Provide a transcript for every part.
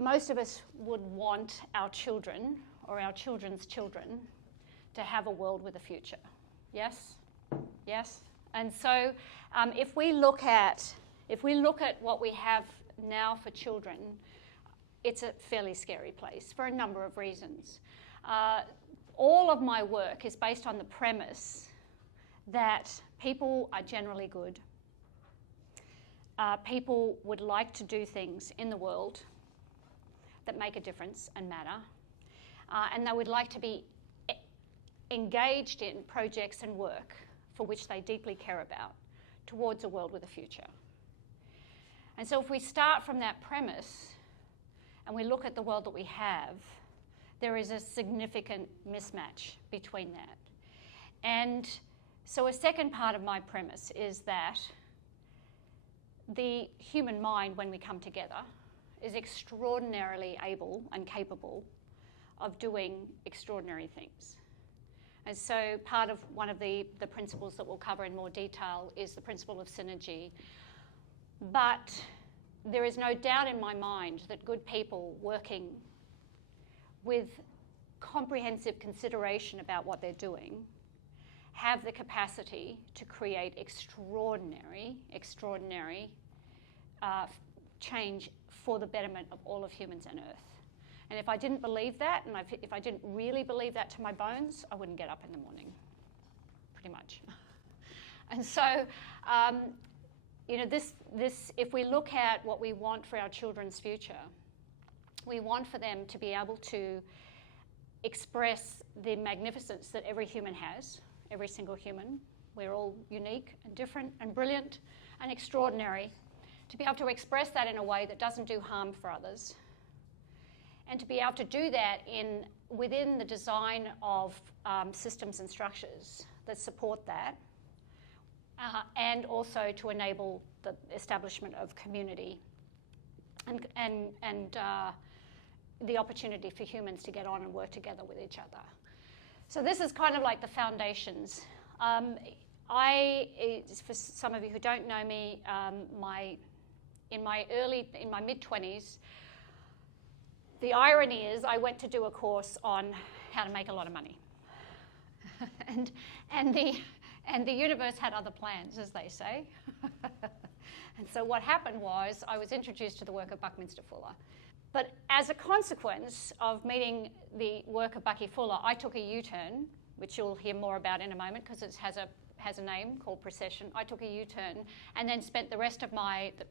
most of us would want our children or our children's children to have a world with a future. Yes? Yes? And so if we look at what we have now for children, it's a fairly scary place for a number of reasons. All of my work is based on the premise that people are generally good. People would like to do things in the world that make a difference and matter. And they would like to be engaged in projects and work for which they deeply care about towards a world with a future. And so if we start from that premise and we look at the world that we have, there is a significant mismatch between that. And so a second part of my premise is that the human mind, when we come together, is extraordinarily able and capable of doing extraordinary things. And so part of one of the principles that we'll cover in more detail is the principle of synergy. But there is no doubt in my mind that good people working with comprehensive consideration about what they're doing have the capacity to create extraordinary change for the betterment of all of humans and Earth. And if I didn't believe that, and if I didn't really believe that to my bones, I wouldn't get up in the morning, pretty much. And so, if we look at what we want for our children's future, we want for them to be able to express the magnificence that every human has, every single human. We're all unique and different and brilliant and extraordinary. To be able to express that in a way that doesn't do harm for others. And to be able to do that within the design of systems and structures that support that, and also to enable the establishment of community and the opportunity for humans to get on and work together with each other. So this is kind of like the foundations. For some of you who don't know me, in my mid-20s, the irony is I went to do a course on how to make a lot of money. and the universe had other plans, as they say. And so what happened was I was introduced to the work of Buckminster Fuller. But as a consequence of meeting the work of Bucky Fuller, I took a U-turn, which you'll hear more about in a moment because it has a name called precession. I took a U-turn and then spent the rest of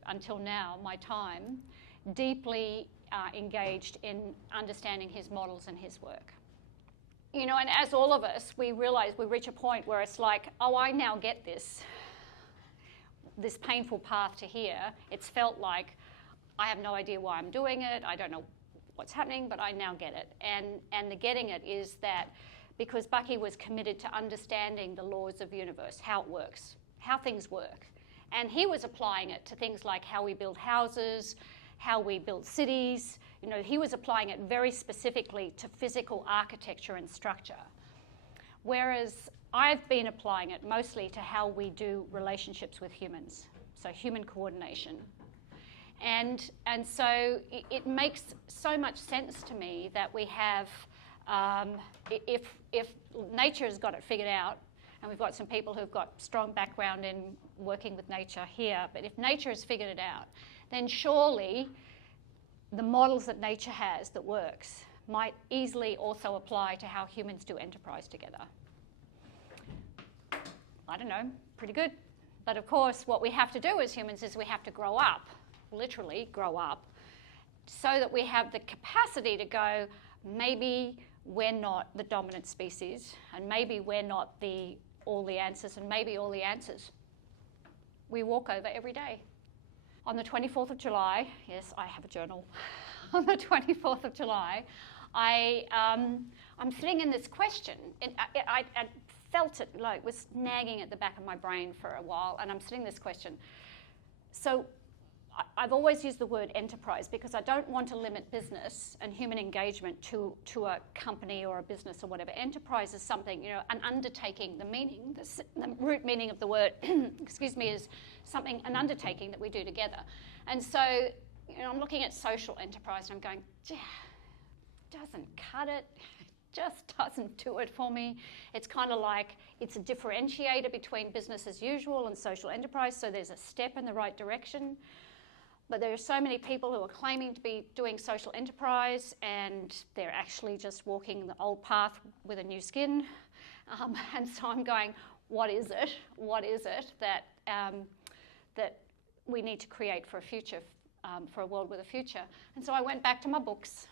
until now, my time deeply engaged in understanding his models and his work. And as all of us, we reach a point where it's like, oh, I now get this painful path to here. It's felt like I have no idea why I'm doing it. I don't know what's happening, but I now get it. And the getting it is that because Bucky was committed to understanding the laws of the universe, how it works, how things work. And he was applying it to things like how we build houses, how we build cities. He was applying it very specifically to physical architecture and structure. Whereas I've been applying it mostly to how we do relationships with humans, so human coordination. And so it makes so much sense to me that we have, if nature has got it figured out, and we've got some people who've got strong background in working with nature here, but if nature has figured it out, then surely the models that nature has that works might easily also apply to how humans do enterprise together. I don't know, pretty good. But of course, what we have to do as humans is we have to grow up, literally grow up, so that we have the capacity to go, maybe we're not the dominant species, and maybe we're not all the answers, and maybe all the answers we walk over every day. On the 24th of July, yes, I have a journal. On the 24th of July, I'm sitting in this question. I felt it, like, was nagging at the back of my brain for a while, and I'm sitting this question. So I've always used the word enterprise because I don't want to limit business and human engagement to a company or a business or whatever. Enterprise is something, an undertaking. The root meaning of the word, excuse me, is an undertaking that we do together. And so I'm looking at social enterprise and I'm going, doesn't cut it. Just doesn't do it for me. It's kind of like it's a differentiator between business as usual and social enterprise, so there's a step in the right direction. But there are so many people who are claiming to be doing social enterprise and they're actually just walking the old path with a new skin. And so I'm going, what is it? What is it that, that we need to create for a future, for a world with a future? And so I went back to my books.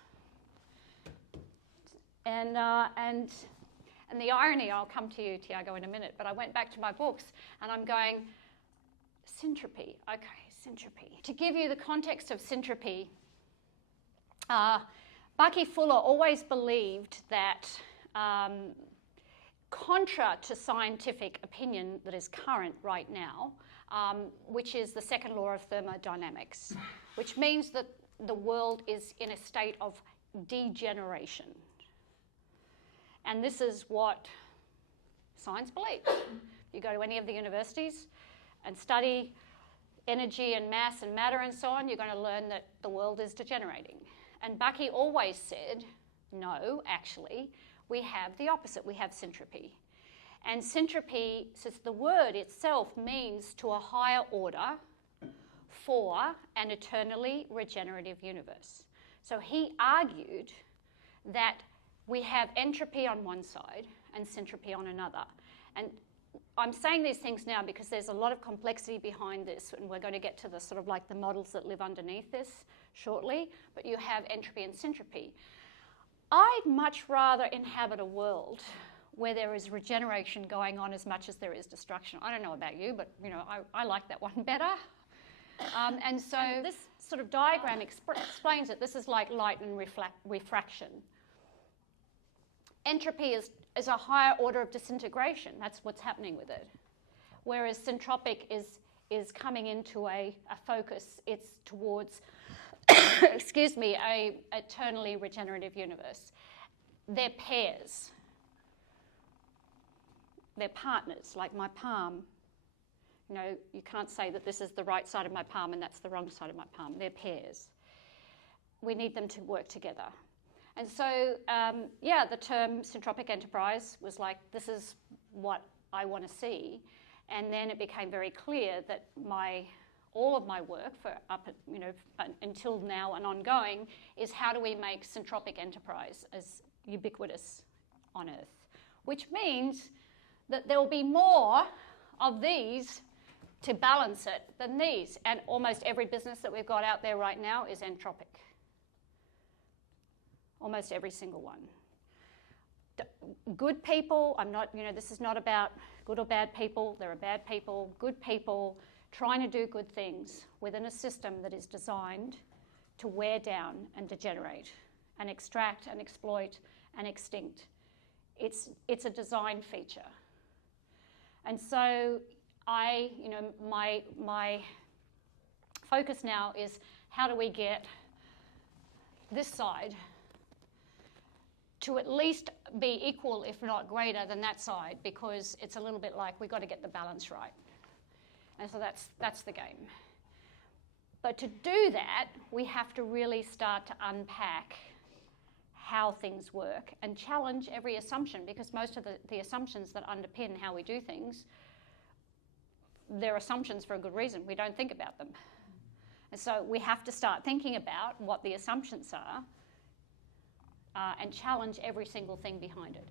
And the irony, I'll come to you, Tiago, in a minute, but I went back to my books and I'm going, syntropy, okay, syntropy. To give you the context of syntropy, Bucky Fuller always believed that, contra to scientific opinion that is current right now, which is the second law of thermodynamics, which means that the world is in a state of degeneration. And this is what science believes. You go to any of the universities and study energy and mass and matter and so on, you're going to learn that the world is degenerating. And Bucky always said, no, actually, we have the opposite. We have syntropy. And syntropy, since the word itself means to a higher order for an eternally regenerative universe. So he argued that we have entropy on one side and syntropy on another. And I'm saying these things now because there's a lot of complexity behind this, and we're going to get to the sort of like the models that live underneath this shortly, but you have entropy and syntropy. I'd much rather inhabit a world where there is regeneration going on as much as there is destruction. I don't know about you, but I like that one better. And so this sort of diagram explains it. This is like light and refraction. Entropy is a higher order of disintegration. That's what's happening with it. Whereas syntropic is coming into a focus. It's towards, excuse me, a eternally regenerative universe. They're pairs. They're partners, like my palm. You can't say that this is the right side of my palm and that's the wrong side of my palm. They're pairs. We need them to work together. And so, the term Syntropic Enterprise was like, this is what I want to see. And then it became very clear that all of my work until now and ongoing is how do we make Syntropic Enterprise as ubiquitous on Earth, which means that there will be more of these to balance it than these. And almost every business that we've got out there right now is entropic. Almost every single one. Good people, this is not about good or bad people. There are bad people, good people, trying to do good things within a system that is designed to wear down and degenerate and extract and exploit and extinct. It's a design feature. And so my focus now is how do we get this side to at least be equal, if not greater, than that side, because it's a little bit like we've got to get the balance right. And so that's the game. But to do that, we have to really start to unpack how things work and challenge every assumption, because most of the assumptions that underpin how we do things, they're assumptions for a good reason. We don't think about them. And so we have to start thinking about what the assumptions are and challenge every single thing behind it.